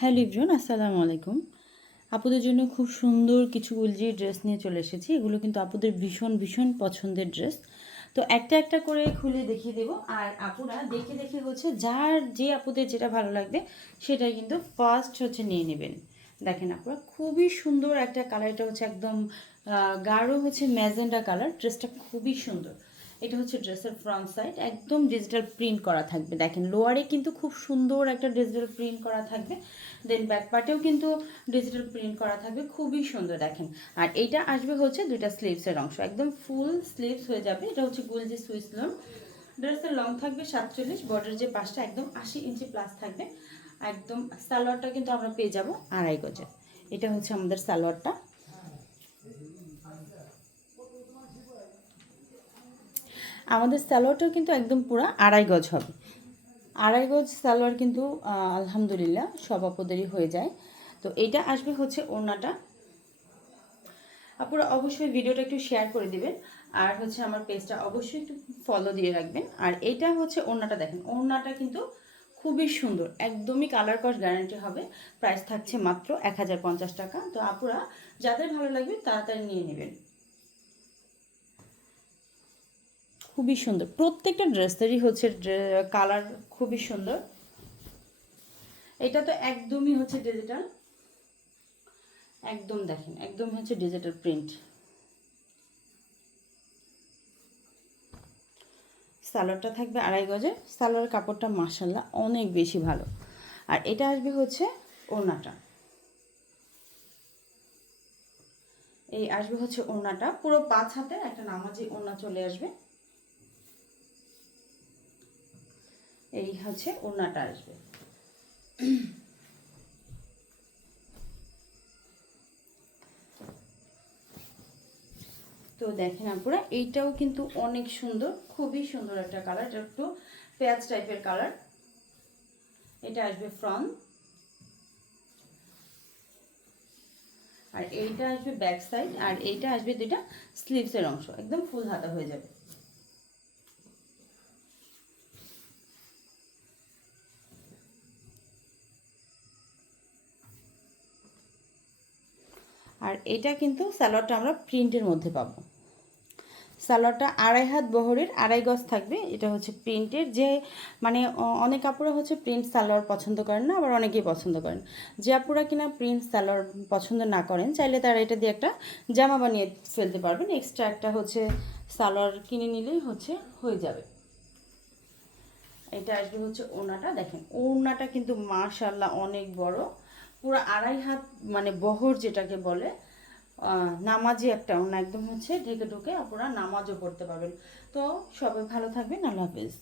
Hello everyone, আসসালামু আলাইকুম। আপুদের জন্য খুব সুন্দর কিছু উলজি ড্রেস নিয়ে চলে এসেছি। এগুলো কিন্তু আপুদের ভীষণ ভীষণ পছন্দের ড্রেস। তো একটা একটা করে খুলে দেখিয়ে দেবো, আর আপুরা দেখে দেখে হচ্ছে যার যে আপুদের যেটা ভালো লাগবে সেটাই কিন্তু ফার্স্ট হচ্ছে নিয়ে নেবেন। দেখেন আপুরা, খুবই সুন্দর একটা কালার। এটা হচ্ছে একদম গাঢ় হচ্ছে ম্যাজেন্ডা কালার। ড্রেসটা খুবই সুন্দর। এটা হচ্ছে ড্রেসের ফ্রন্ট সাইড, একদম ডিজিটাল প্রিন্ট করা থাকবে। দেখেন লোয়ারে কিন্তু খুব সুন্দর একটা ডিজিটাল প্রিন্ট করা থাকবে। দেন ব্যাক পার্টেও কিন্তু ডিজিটাল প্রিন্ট করা থাকবে, খুবই সুন্দর। দেখেন, আর এইটা আসবে হচ্ছে দুইটা স্লিভসের অংশ, একদম ফুল স্লিভস হয়ে যাবে। এটা হচ্ছে গুলজি সুইস লোন। ড্রেসের লং থাকবে 47, বর্ডার যে পাশটা একদম 80 ইঞ্চি প্লাস থাকবে। একদম সালোয়ারটা কিন্তু আমরা পেয়ে যাব 2.5 গজের। এটা হচ্ছে আমাদের সালোয়ারটা। আমাদের সালোয়ারটাও কিন্তু একদম পুরো 2.5 গজ হবে। 2.5 গজ সালোয়ার কিন্তু আলহামদুলিল্লাহ সব আপুদেরই হয়ে যায়। তো এইটা আসবে হচ্ছে ওড়নাটা। আপুরা অবশ্যই ভিডিওটা একটু শেয়ার করে দিবেন, আর হচ্ছে আমার পেজটা অবশ্যই একটু ফলো দিয়ে রাখবেন। আর এইটা হচ্ছে ওড়নাটা। দেখেন ওড়নাটা কিন্তু খুবই সুন্দর, একদমই কালার কস গ্যারান্টি হবে। প্রাইস থাকছে মাত্র 1050 টাকা। তো আপুরা যাদের ভালো লাগবে তাড়াতাড়ি নিয়ে নেবেন। খুবই সুন্দর, প্রত্যেকটা ড্রেসেরই হচ্ছে কালার খুবই সুন্দর। এটা তো একদমই হচ্ছে ডিজিটাল, একদম দেখেন একদম হচ্ছে ডিজিটাল প্রিন্ট। সালোয়ারটা থাকবে 2.5 গজের। সালোয়ারের কাপড়টা মাশাল্লাহ অনেক বেশি ভালো। আর এটা আসবে হচ্ছে ওড়নাটা। এই আসবে হচ্ছে ওড়নাটা, পুরো 5 হাতের একটা নামাজি ওড়না চলে আসবে। এই হচ্ছে ওড়নাটা আসবে। তো দেখেন আপনারা, এইটাও কিন্তু অনেক সুন্দর, খুবই সুন্দর একটা কালার। এটা একটু পেঁয়াজ টাইপের কালার। এটা আসবে ফ্রন্ট, আর এইটা আসবে ব্যাক সাইড, আর এইটা আসবে দুইটা স্লিভসের অংশ, একদম ফুল হাতা হয়ে যাবে। আর এটা কিন্তু সালোয়ারটা আমরা প্রিন্টের মধ্যে পাবো। সালোয়ারটা 2.5 হাত বহরের, 2.5 গজ থাকবে। এটা হচ্ছে প্রিন্টের, যে মানে অনেক আপুরা হচ্ছে প্রিন্ট সালোয়ার পছন্দ করেন না, আবার অনেকেই পছন্দ করেন। যে আপুরা কিনা প্রিন্ট সালোয়ার পছন্দ না করেন, চাইলে তারা এটা দিয়ে একটা জামা বানিয়ে ফেলতে পারবেন। এক্সট্রা একটা হচ্ছে সালোয়ার কিনে নিলেই হচ্ছে হয়ে যাবে। এটা আসবে হচ্ছে ওড়নাটা। দেখেন ওড়নাটা কিন্তু মাশাআল্লাহ অনেক বড়, পুরো 2.5 হাত, মানে বহর যেটাকে বলে। নামাজি একটা ওড়না, একদম হচ্ছে ঢেকে ঢুকে আপনারা নামাজও পড়তে পারবেন। তো সবাই ভালো থাকবেন, আল্লাহ হাফেজ।